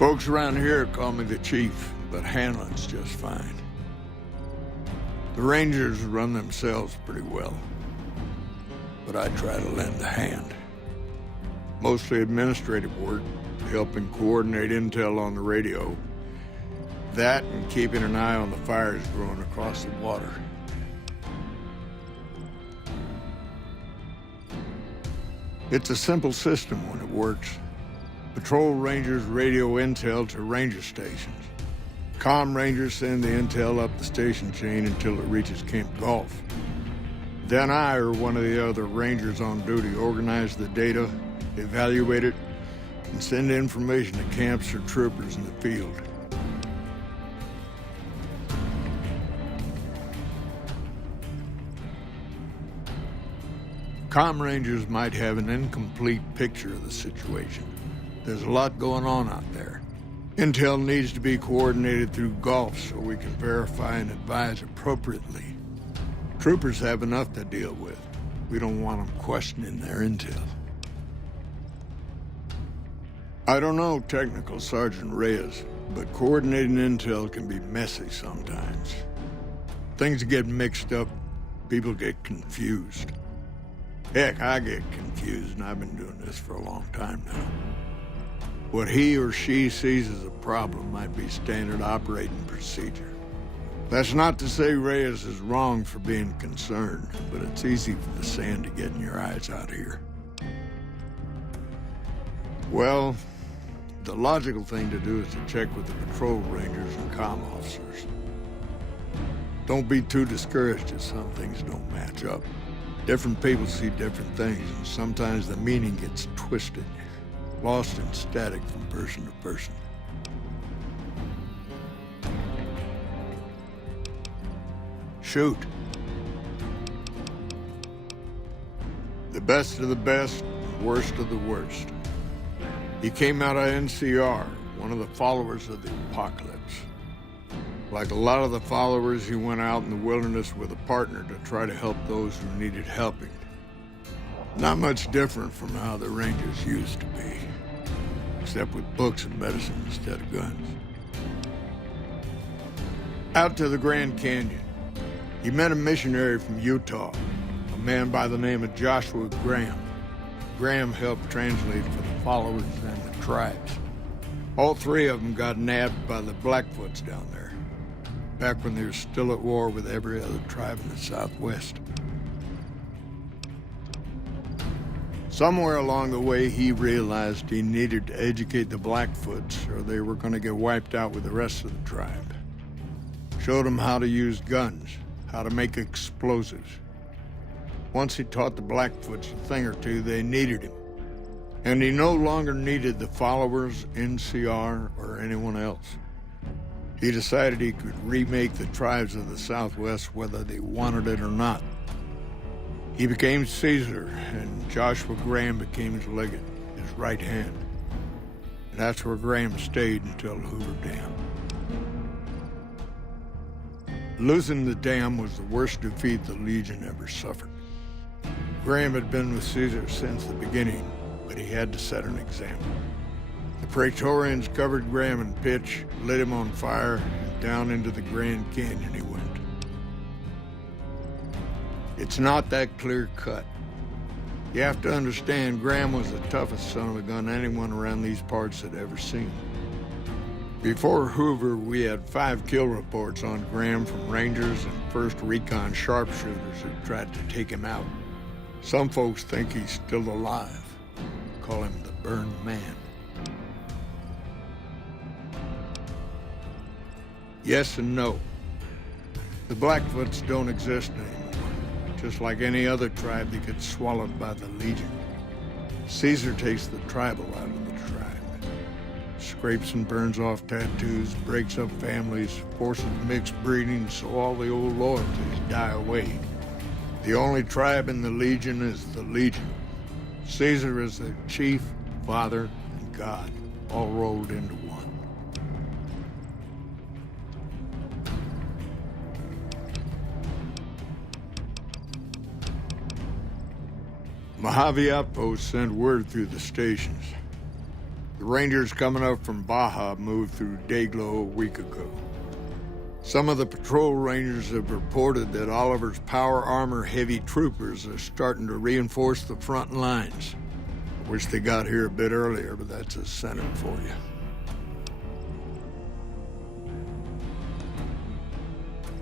Folks around here call me the chief, but Hanlon's just fine. The Rangers run themselves pretty well, but I try to lend a hand. Mostly administrative work, helping coordinate intel on the radio. That and keeping an eye on the fires growing across the water. It's a simple system when it works. Patrol Rangers radio intel to ranger stations. Comm Rangers send the intel up the station chain until it reaches Camp Golf. Then I or one of the other Rangers on duty organize the data, evaluate it, and send information to camps or troopers in the field. Comm Rangers might have an incomplete picture of the situation. There's a lot going on out there. Intel needs to be coordinated through Golf so we can verify and advise appropriately. Troopers have enough to deal with. We don't want them questioning their intel. I don't know Technical Sergeant Reyes, but coordinating intel can be messy sometimes. Things get mixed up, people get confused. Heck, I get confused, and I've been doing this for a long time now. What he or she sees as a problem might be standard operating procedure. That's not to say Reyes is wrong for being concerned, but it's easy for the sand to get in your eyes out here. Well, the logical thing to do is to check with the patrol rangers and comm officers. Don't be too discouraged if some things don't match up. Different people see different things, and sometimes the meaning gets twisted, lost in static from person to person. Shoot. The best of the best, worst of the worst. He came out of NCR, one of the followers of the apocalypse. Like a lot of the followers, he went out in the wilderness with a partner to try to help those who needed helping. Not much different from how the Rangers used to be, except with books and medicine instead of guns. Out to the Grand Canyon, he met a missionary from Utah, a man by the name of Joshua Graham. Graham helped translate for the followers and the tribes. All three of them got nabbed by the Blackfoots down there, back when they were still at war with every other tribe in the Southwest. Somewhere along the way, he realized he needed to educate the Blackfoots or they were going to get wiped out with the rest of the tribe. Showed them how to use guns, how to make explosives. Once he taught the Blackfoots a thing or two, they needed him. And he no longer needed the followers, NCR, or anyone else. He decided he could remake the tribes of the Southwest whether they wanted it or not. He became Caesar, and Joshua Graham became his legate, his right hand. And that's where Graham stayed until Hoover Dam. Losing the dam was the worst defeat the Legion ever suffered. Graham had been with Caesar since the beginning, but he had to set an example. The Praetorians covered Graham in pitch, lit him on fire, and down into the Grand Canyon he went. It's not that clear-cut. You have to understand, Graham was the toughest son of a gun anyone around these parts had ever seen. Before Hoover, we had 5 kill reports on Graham from Rangers and 1st Recon sharpshooters who tried to take him out. Some folks think he's still alive. Call him the Burned Man. Yes and no. The Blackfoots don't exist anymore. Just like any other tribe, they get swallowed by the Legion. Caesar takes the tribal out of the tribe. Scrapes and burns off tattoos, breaks up families, forces mixed breeding so all the old loyalties die away. The only tribe in the Legion is the Legion. Caesar is their chief, father, and God, all rolled into one. Mojave outposts sent word through the stations. The Rangers coming up from Baja moved through Dayglow a week ago. Some of the patrol rangers have reported that Oliver's power armor heavy troopers are starting to reinforce the front lines. I wish they got here a bit earlier, but that's a Senate for you.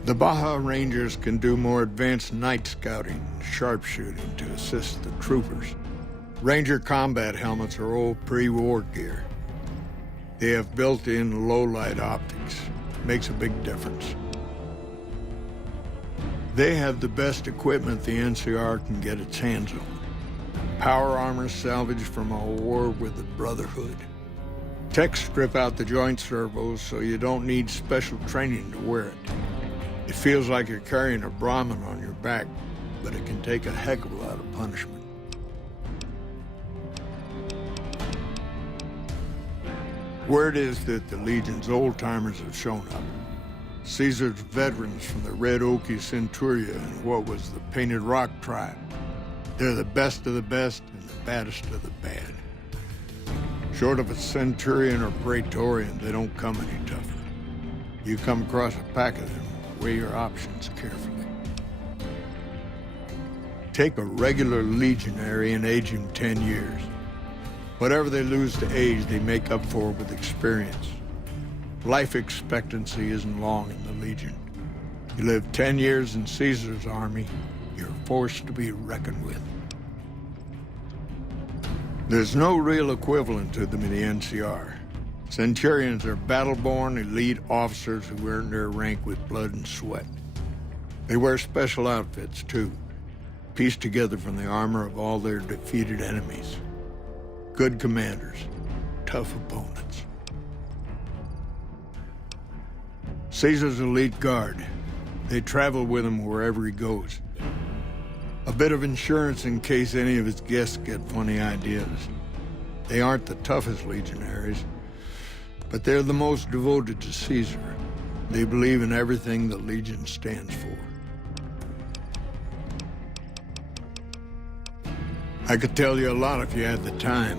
The Baja Rangers can do more advanced night scouting and sharpshooting to assist the troopers. Ranger combat helmets are old pre-war gear. They have built-in low-light optics. Makes a big difference. They have the best equipment the NCR can get its hands on. Power armor salvaged from a war with the Brotherhood. Techs strip out the joint servos so you don't need special training to wear it. It feels like you're carrying a Brahmin on your back, but it can take a heck of a lot of punishment. Word is that the Legion's old-timers have shown up. Caesar's veterans from the Red Okie Centuria and what was the Painted Rock tribe. They're the best of the best and the baddest of the bad. Short of a Centurion or Praetorian, they don't come any tougher. You come across a pack of them, weigh your options carefully. Take a regular legionary and age him 10 years. Whatever they lose to age, they make up for with experience. Life expectancy isn't long in the Legion. You live 10 years in Caesar's army, you're a force to be reckoned with. There's no real equivalent to them in the NCR. Centurions are battle-born elite officers who earn their rank with blood and sweat. They wear special outfits, too, pieced together from the armor of all their defeated enemies. Good commanders, tough opponents. Caesar's elite guard. They travel with him wherever he goes. A bit of insurance in case any of his guests get funny ideas. They aren't the toughest legionaries, but they're the most devoted to Caesar. They believe in everything the Legion stands for. I could tell you a lot if you had the time,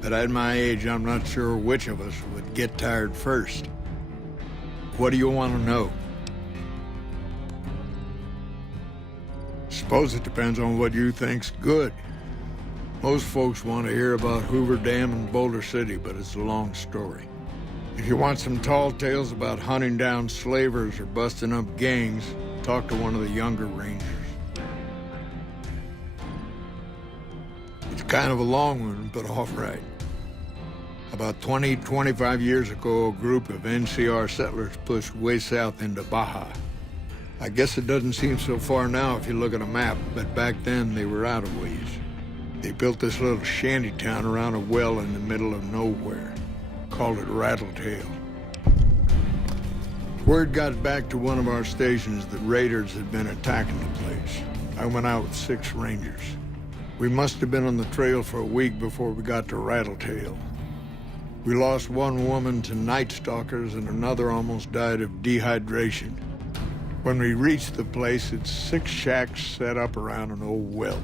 but at my age, I'm not sure which of us would get tired first. What do you want to know? Suppose it depends on what you think's good. Most folks want to hear about Hoover Dam and Boulder City, but it's a long story. If you want some tall tales about hunting down slavers or busting up gangs, talk to one of the younger Rangers. It's kind of a long one, but all right. About 25 years ago, a group of NCR settlers pushed way south into Baja. I guess it doesn't seem so far now if you look at a map, but back then they were out of ways. They built this little shanty town around a well in the middle of nowhere. Called it Rattletail. Word got back to one of our stations that raiders had been attacking the place. I went out with 6 Rangers. We must have been on the trail for a week before we got to Rattletail. We lost one woman to night stalkers and another almost died of dehydration. When we reached the place, it's 6 shacks set up around an old well.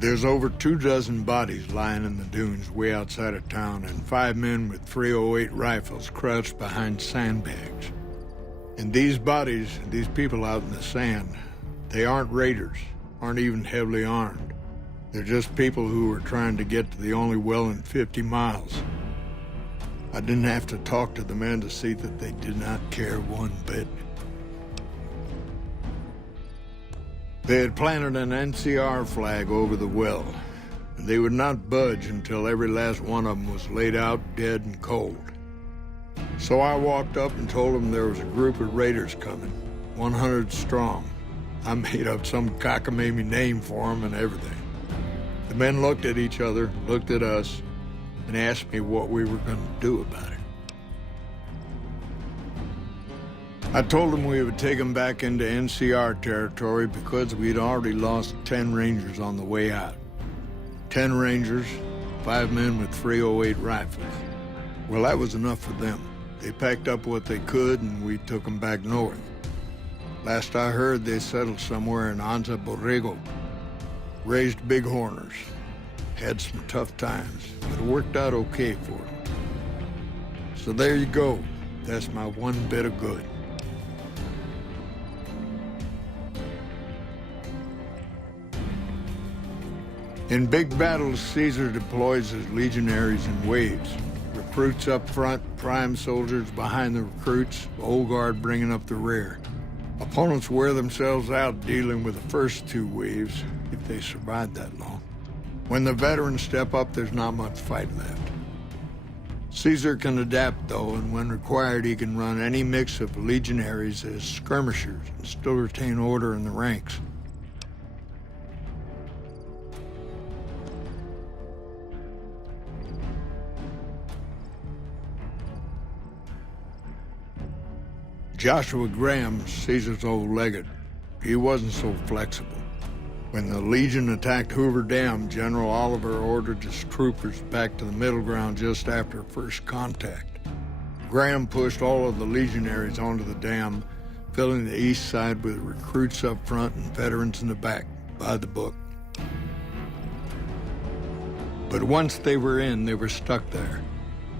There's over 24 bodies lying in the dunes way outside of town, and 5 men with .308 rifles crouched behind sandbags. And these bodies, these people out in the sand, they aren't raiders, aren't even heavily armed. They're just people who were trying to get to the only well in 50 miles. I didn't have to talk to the men to see that they did not care one bit. They had planted an NCR flag over the well, and they would not budge until every last one of them was laid out dead and cold. So I walked up and told them there was a group of raiders coming, 100 strong. I made up some cockamamie name for them and everything. The men looked at each other, looked at us, and asked me what we were going to do about it. I told them we would take them back into NCR territory because we'd already lost 10 Rangers on the way out. 10 Rangers, 5 men with .308 rifles. Well, that was enough for them. They packed up what they could and we took them back north. Last I heard, they settled somewhere in Anza Borrego. Raised bighorners. had some tough times, but it worked out okay for him. So there you go. That's my one bit of good. In big battles, Caesar deploys his legionaries in waves. Recruits up front, prime soldiers behind the recruits, old guard bringing up the rear. Opponents wear themselves out dealing with the first two waves, if they survive that long. When the veterans step up, there's not much fight left. Caesar can adapt, though, and when required, he can run any mix of legionaries as skirmishers and still retain order in the ranks. Joshua Graham, Caesar's old legate, he wasn't so flexible. When the Legion attacked Hoover Dam, General Oliver ordered his troopers back to the middle ground just after first contact. Graham pushed all of the legionaries onto the dam, filling the east side with recruits up front and veterans in the back, by the book. But once they were in, they were stuck there.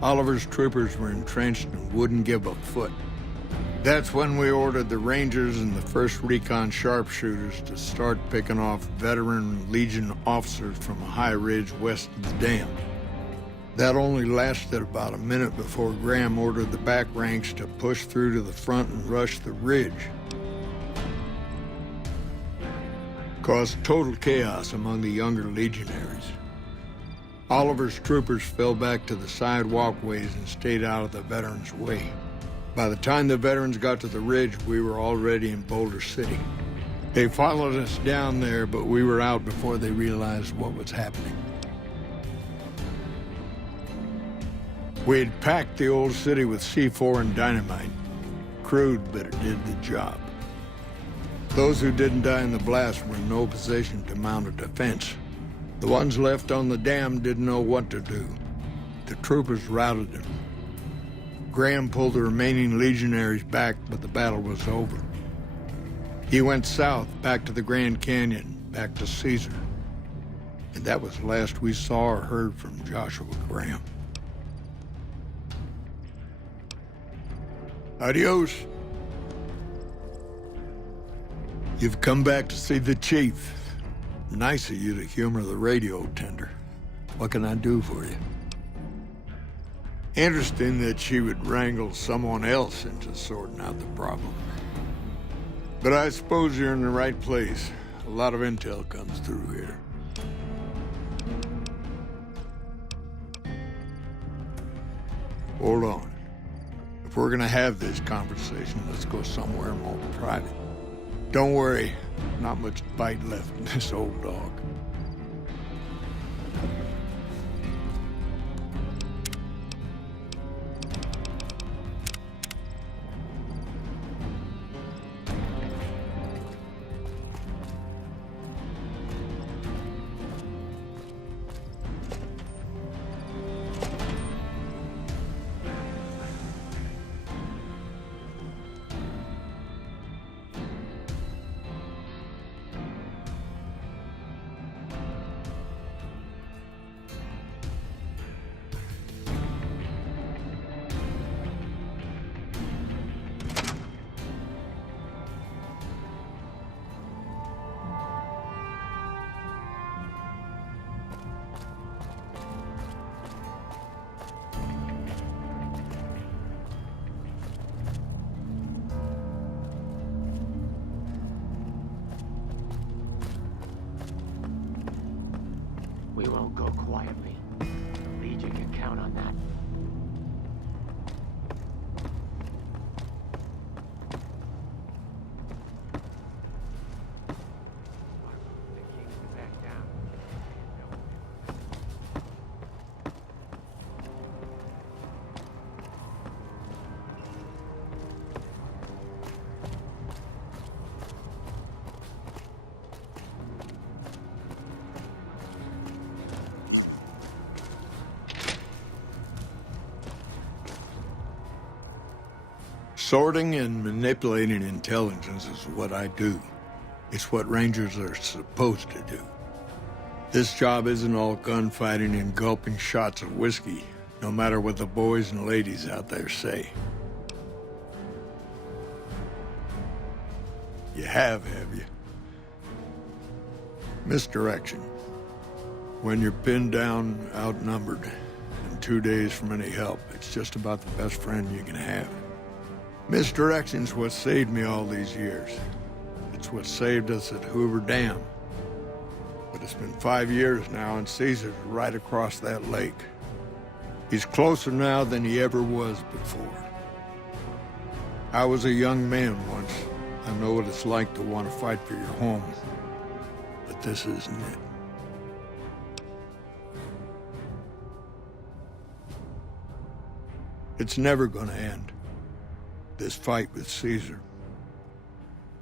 Oliver's troopers were entrenched and wouldn't give a foot. That's when we ordered the Rangers and the 1st Recon sharpshooters to start picking off veteran Legion officers from a high ridge west of the dam. That only lasted about a minute before Graham ordered the back ranks to push through to the front and rush the ridge. Caused total chaos among the younger legionaries. Oliver's troopers fell back to the side walkways and stayed out of the veterans' way. By the time the veterans got to the ridge, we were already in Boulder City. They followed us down there, but we were out before they realized what was happening. We had packed the old city with C4 and dynamite. Crude, but it did the job. Those who didn't die in the blast were in no position to mount a defense. The ones left on the dam didn't know what to do. The troopers routed them. Graham pulled the remaining legionaries back, but the battle was over. He went south, back to the Grand Canyon, back to Caesar. And that was the last we saw or heard from Joshua Graham. Adios. You've come back to see the chief. Nice of you to humor the radio tender. What can I do for you? Interesting that she would wrangle someone else into sorting out the problem. But I suppose you're in the right place. A lot of intel comes through here. Hold on. If we're gonna have this conversation, let's go somewhere more private. Don't worry, not much bite left in this old dog. We won't go quietly. Legion can count on that. The king's to back down. Sorting and manipulating intelligence is what I do. It's what Rangers are supposed to do. This job isn't all gunfighting and gulping shots of whiskey, no matter what the boys and ladies out there say. You have you? Misdirection. When you're pinned down, outnumbered, and 2 days from any help, it's just about the best friend you can have. Misdirection's what saved me all these years. It's what saved us at Hoover Dam. But it's been 5 years now, and Caesar's right across that lake. He's closer now than he ever was before. I was a young man once. I know what it's like to want to fight for your home. But this isn't it. It's never gonna end, this fight with Caesar.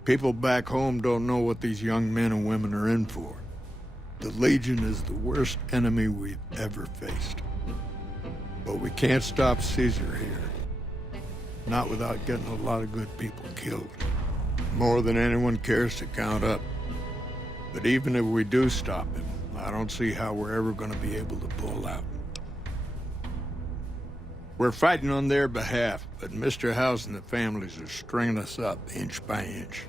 People back home don't know what these young men and women are in for. The Legion is the worst enemy we've ever faced. But we can't stop Caesar here. Not without getting a lot of good people killed. More than anyone cares to count up. But even if we do stop him, I don't see how we're ever going to be able to pull out. We're fighting on their behalf, but Mr. House and the families are stringing us up inch by inch.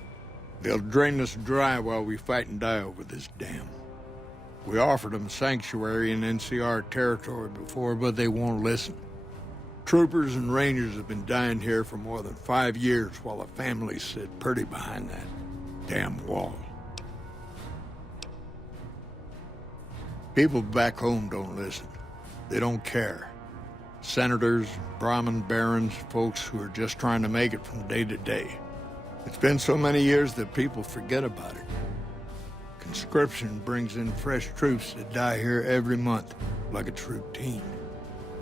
They'll drain us dry while we fight and die over this dam. We offered them sanctuary in NCR territory before, but they won't listen. Troopers and Rangers have been dying here for more than 5 years while the families sit pretty behind that damn wall. People back home don't listen. They don't care. Senators, Brahmin barons, folks who are just trying to make it from day to day. It's been so many years that people forget about it. Conscription brings in fresh troops that die here every month, like it's routine.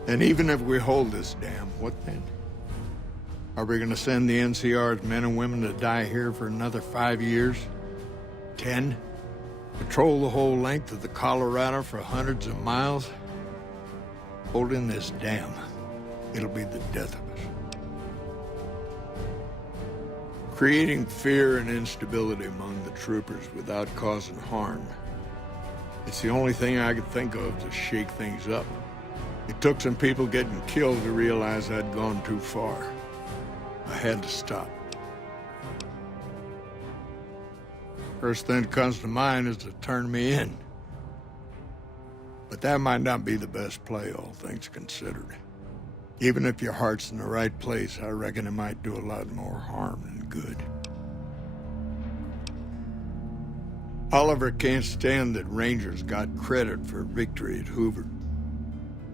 And even if we hold this dam, what then? Are we going to send the NCR's men and women to die here for another 5 years? 10? Patrol the whole length of the Colorado for hundreds of miles? Holding this dam, it'll be the death of us. Creating fear and instability among the troopers without causing harm. It's the only thing I could think of to shake things up. It took some people getting killed to realize I'd gone too far. I had to stop. First thing that comes to mind is to turn me in. But that might not be the best play, all things considered. Even if your heart's in the right place, I reckon it might do a lot more harm than good. Oliver can't stand that Rangers got credit for victory at Hoover.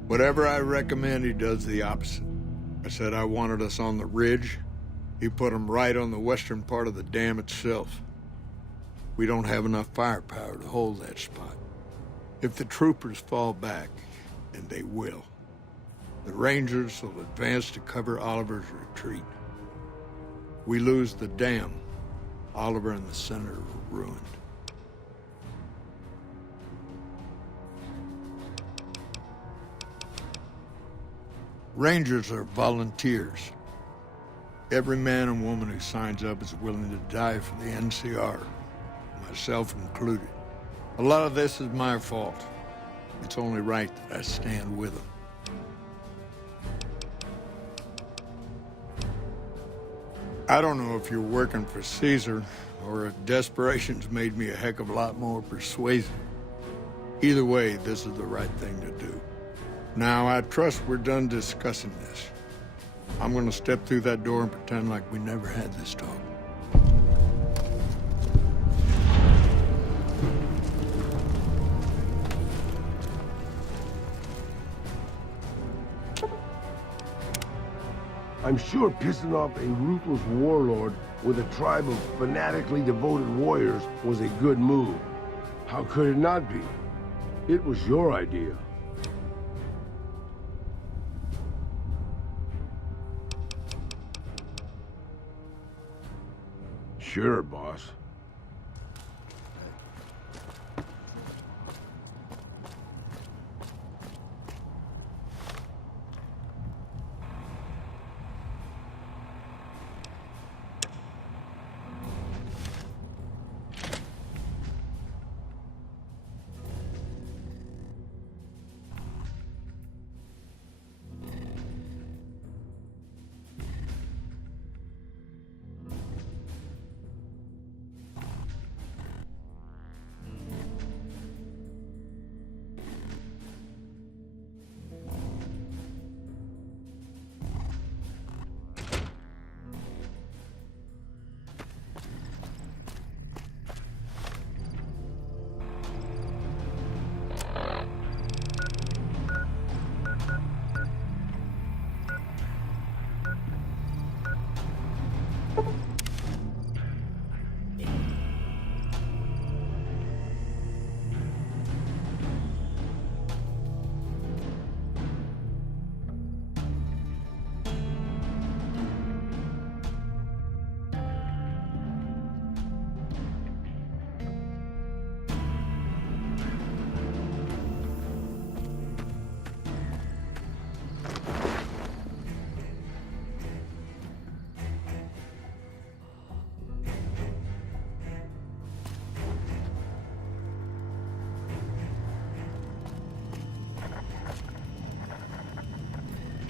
Whatever I recommend, he does the opposite. I said I wanted us on the ridge. He put them right on the western part of the dam itself. We don't have enough firepower to hold that spot. If the troopers fall back, and they will, the Rangers will advance to cover Oliver's retreat. We lose the dam, Oliver and the Senator are ruined. Rangers are volunteers. Every man and woman who signs up is willing to die for the NCR, myself included. A lot of this is my fault. It's only right that I stand with them. I don't know if you're working for Caesar or if desperation's made me a heck of a lot more persuasive. Either way, this is the right thing to do. Now, I trust we're done discussing this. I'm gonna step through that door and pretend like we never had this talk. I'm sure pissing off a ruthless warlord with a tribe of fanatically devoted warriors was a good move. How could it not be? It was your idea. Sure, boss.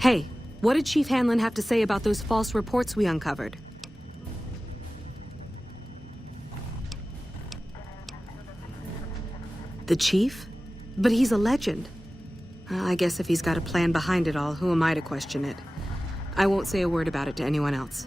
Hey, what did Chief Hanlon have to say about those false reports we uncovered? The Chief? But he's a legend. I guess if he's got a plan behind it all, who am I to question it? I won't say a word about it to anyone else.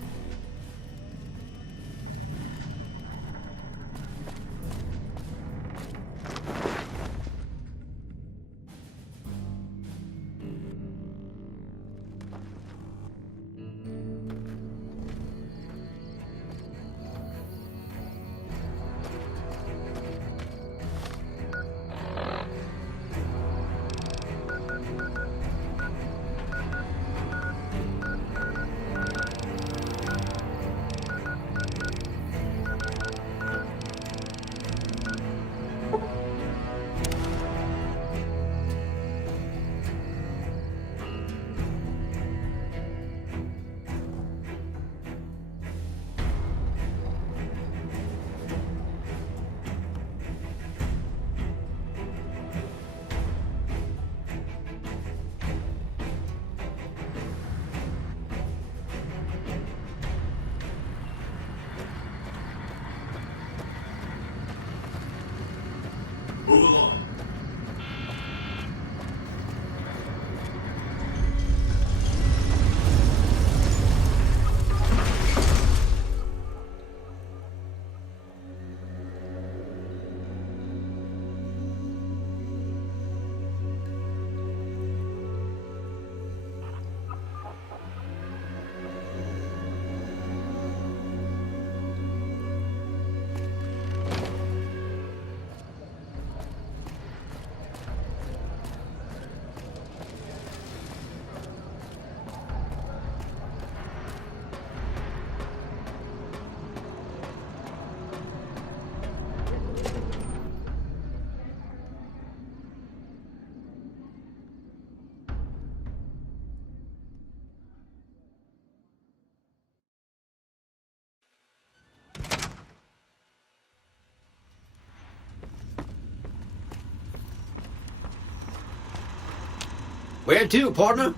Where to, partner?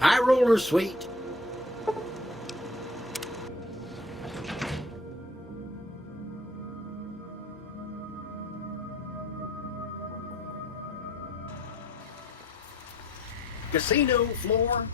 High roller, sweet. Casino floor.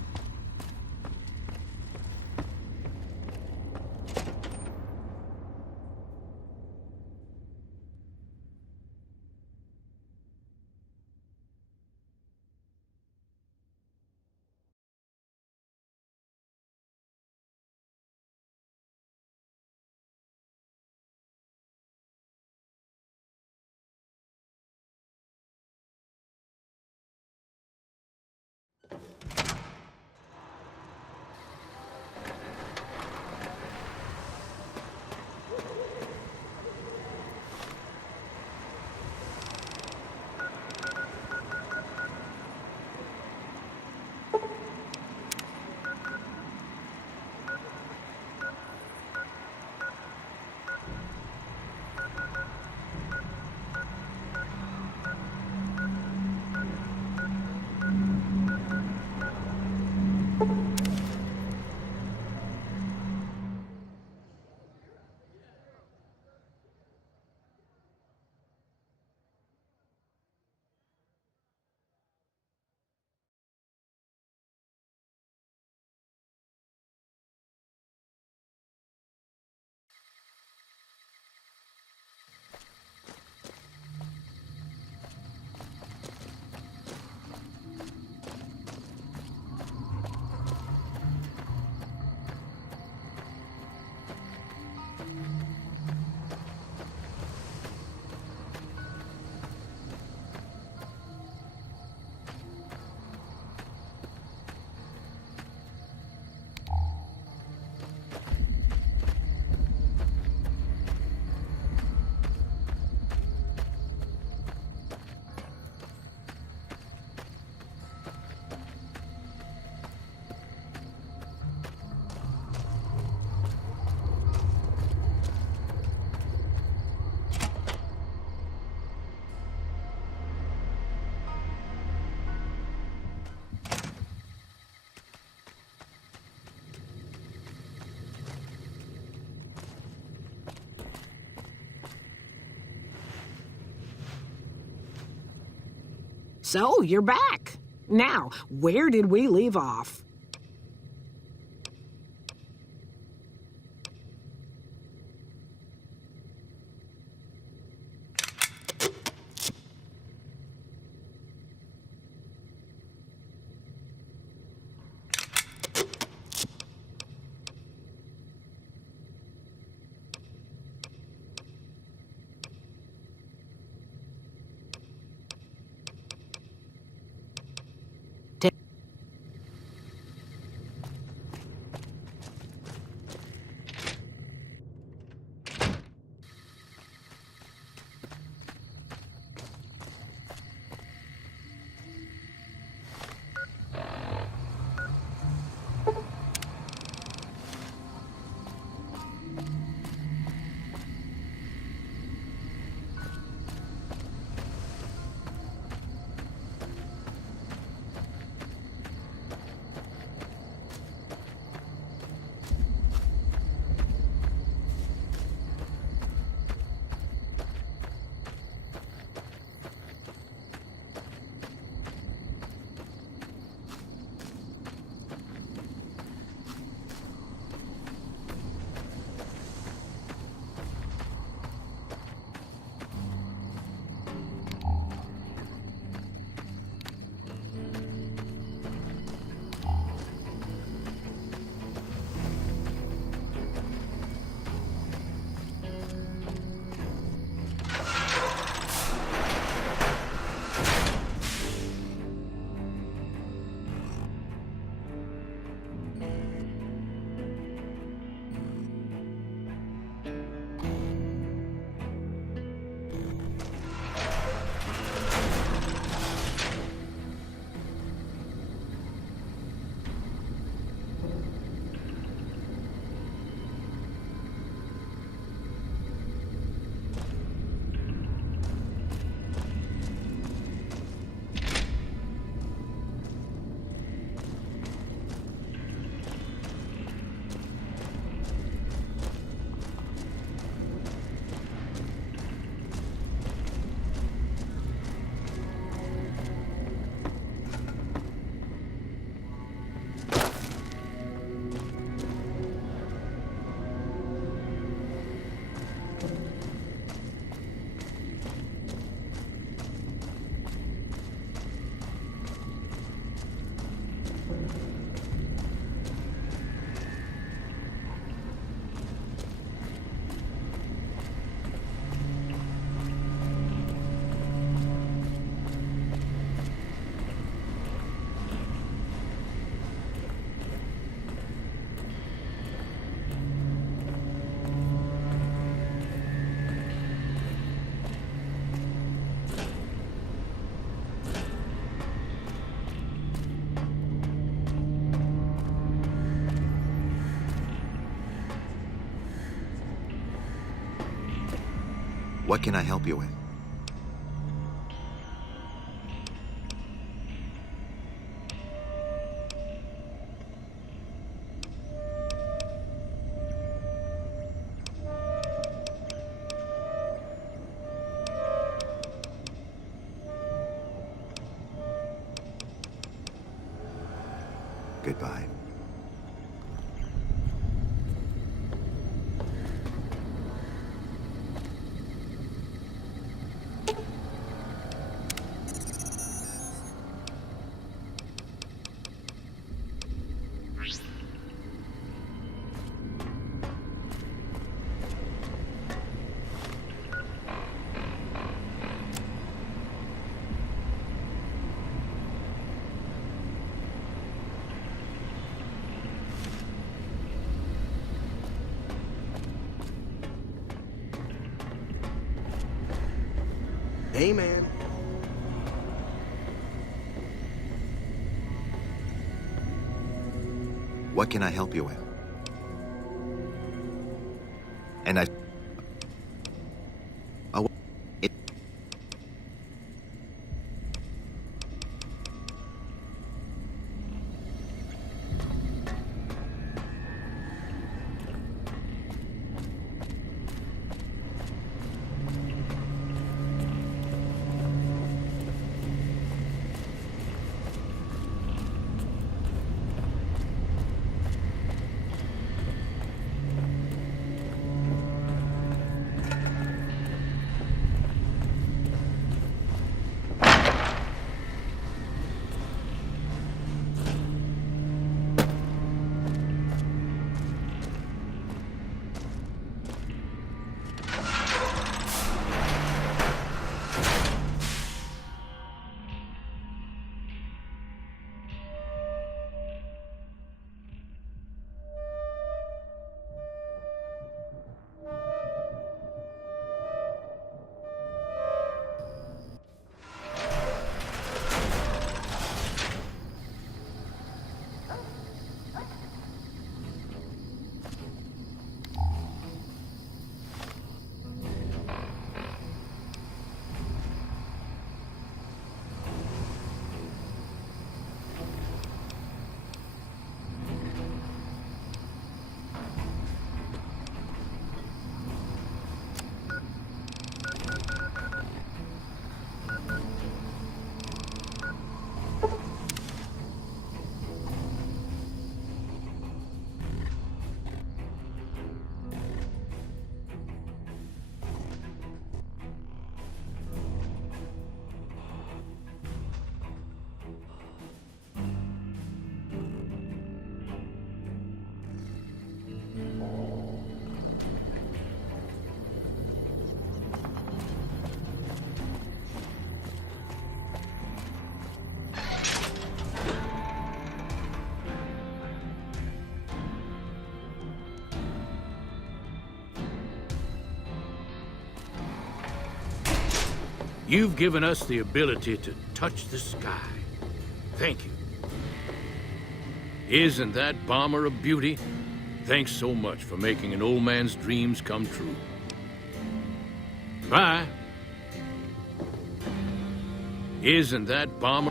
So, you're back. Now, where did we leave off? What can I help you with? Goodbye. Hey, man. What can I help you with? And I... Oh, it... You've given us the ability to touch the sky. Thank you. Isn't that bomber a beauty? Thanks so much for making an old man's dreams come true. Bye. Isn't that bomber...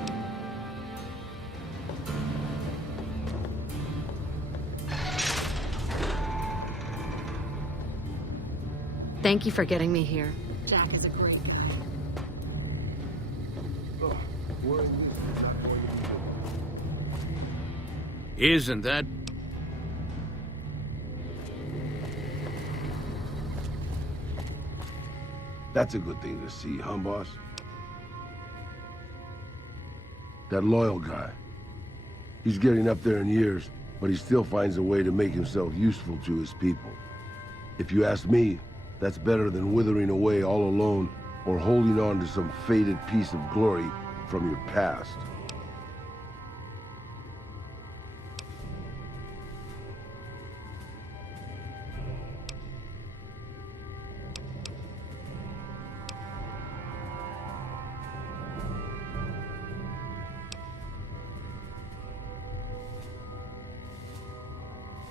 Thank you for getting me here. Jack is a great guy. Isn't that... That's a good thing to see, huh, boss? That loyal guy. He's getting up there in years, but he still finds a way to make himself useful to his people. If you ask me, that's better than withering away all alone or holding on to some faded piece of glory from your past.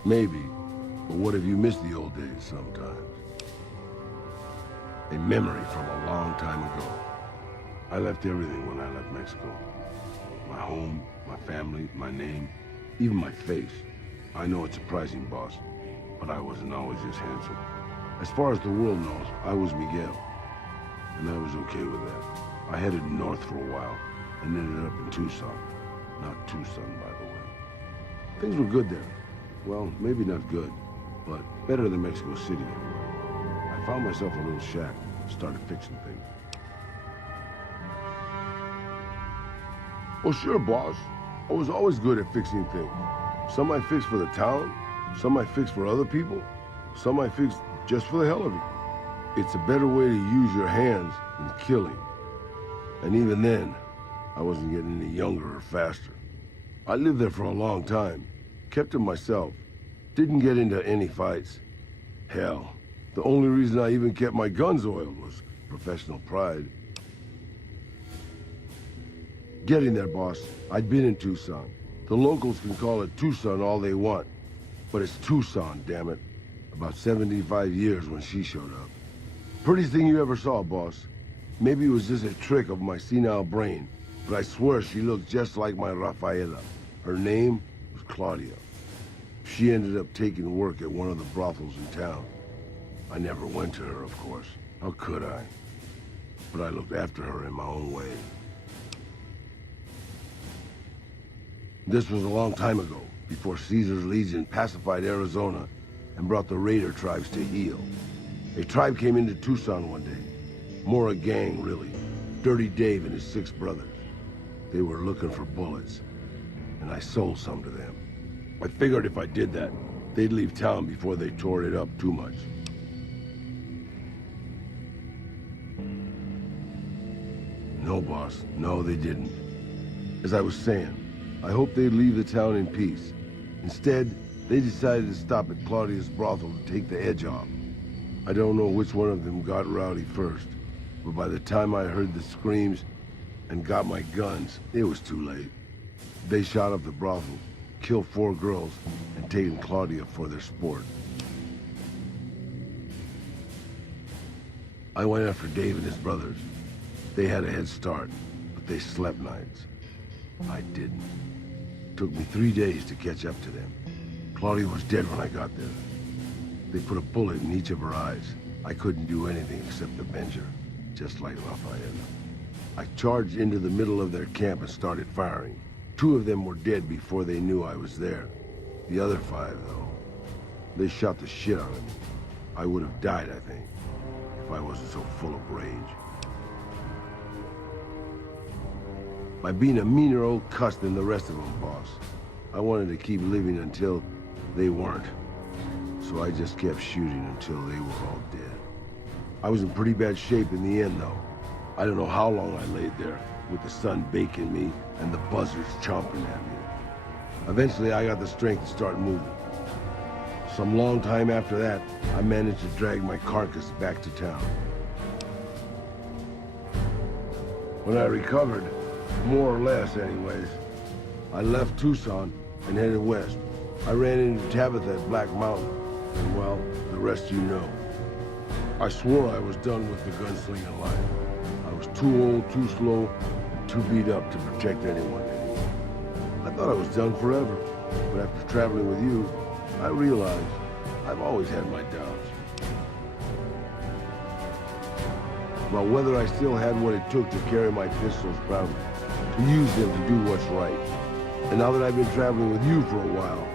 Maybe, but what if you miss the old days sometimes? A memory from a long time ago. I left everything when I left Mexico. My home, my family, my name, even my face. I know it's surprising, boss, but I wasn't always this handsome. As far as the world knows, I was Miguel, and I was okay with that. I headed north for a while, and ended up in Tucson. Not Tucson, by the way. Things were good there. Well, maybe not good, but better than Mexico City. I found myself a little shack, started fixing things. Oh, sure, boss. I was always good at fixing things. Some I fixed for the town, some I fixed for other people, some I fixed just for the hell of it. It's a better way to use your hands than killing. And even then, I wasn't getting any younger or faster. I lived there for a long time, kept to myself, didn't get into any fights. Hell, the only reason I even kept my guns oiled was professional pride. Getting there, boss. I'd been in Tucson. The locals can call it Tucson all they want, but it's Tucson, damn it. About 75 years when she showed up. Prettiest thing you ever saw, boss. Maybe it was just a trick of my senile brain, but I swear she looked just like my Rafaela. Her name was Claudia. She ended up taking work at one of the brothels in town. I never went to her, of course. How could I? But I looked after her in my own way. This was a long time ago, before Caesar's Legion pacified Arizona and brought the raider tribes to heel. A tribe came into Tucson one day. More a gang, really. Dirty Dave and his 6 brothers. They were looking for bullets, and I sold some to them. I figured if I did that, they'd leave town before they tore it up too much. No, boss. No, they didn't. As I was saying, I hoped they'd leave the town in peace. Instead, they decided to stop at Claudia's brothel to take the edge off. I don't know which one of them got rowdy first, but by the time I heard the screams and got my guns, it was too late. They shot up the brothel, killed 4 girls, and taken Claudia for their sport. I went after Dave and his brothers. They had a head start, but they slept nights. I didn't. Took me 3 days to catch up to them. Claudia was dead when I got there. They put a bullet in each of her eyes. I couldn't do anything except avenge her, just like Rafaela. I charged into the middle of their camp and started firing. 2 of them were dead before they knew I was there. The other 5, though, they shot the shit out of me. I would have died, I think, if I wasn't so full of rage. By being a meaner old cuss than the rest of them, boss. I wanted to keep living until they weren't. So I just kept shooting until they were all dead. I was in pretty bad shape in the end, though. I don't know how long I laid there, with the sun baking me and the buzzards chomping at me. Eventually, I got the strength to start moving. Some long time after that, I managed to drag my carcass back to town. When I recovered, more or less anyways, I left Tucson and headed west. I ran into Tabitha at Black Mountain, and well, the rest you know. I swore I was done with the gunslinging life. I was too old, too slow, and too beat up to protect anyone anymore. I thought I was done forever, but after traveling with you, I realized I've always had my doubts. About whether I still had what it took to carry my pistols proudly, to use them to do what's right. And now that I've been traveling with you for a while,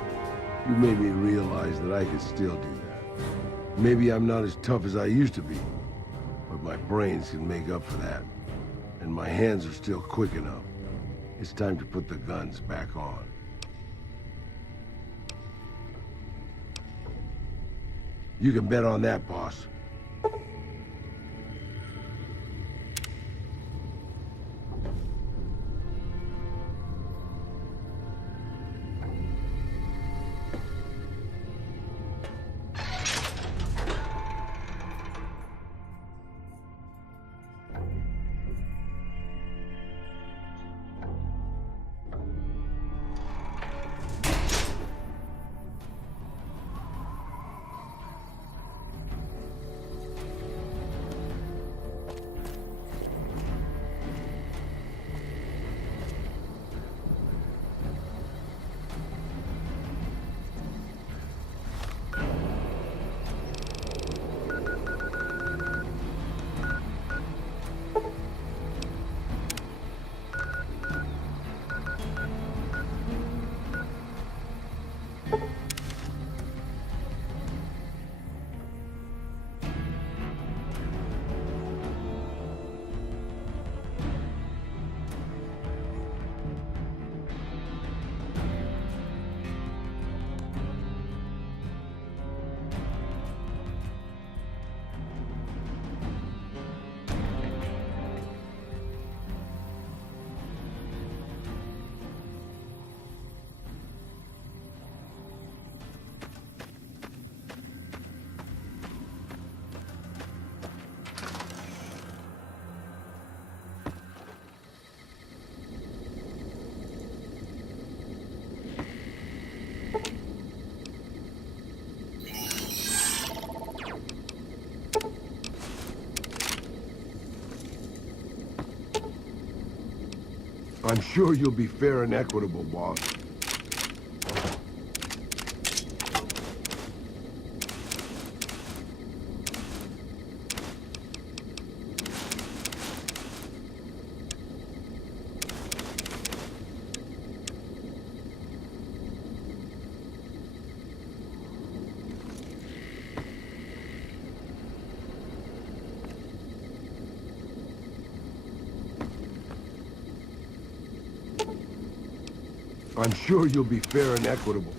you made me realize that I could still do that. Maybe I'm not as tough as I used to be, but my brains can make up for that. And my hands are still quick enough. It's time to put the guns back on. You can bet on that, boss. I'm sure you'll be fair and equitable, boss. I'm sure you'll be fair and equitable.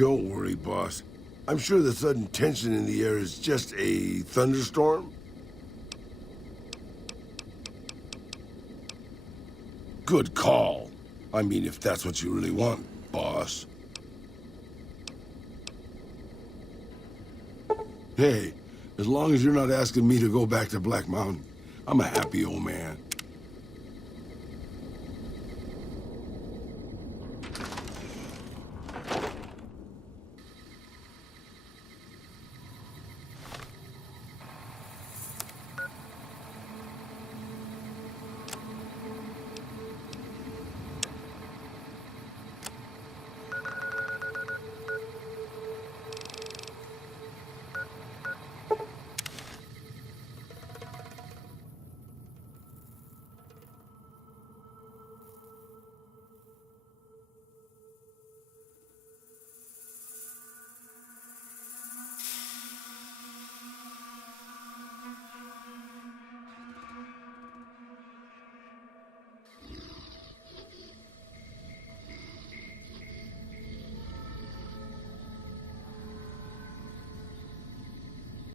Don't worry, boss. I'm sure the sudden tension in the air is just a thunderstorm. Good call. I mean, if that's what you really want, boss. Hey, as long as you're not asking me to go back to Black Mountain, I'm a happy old man.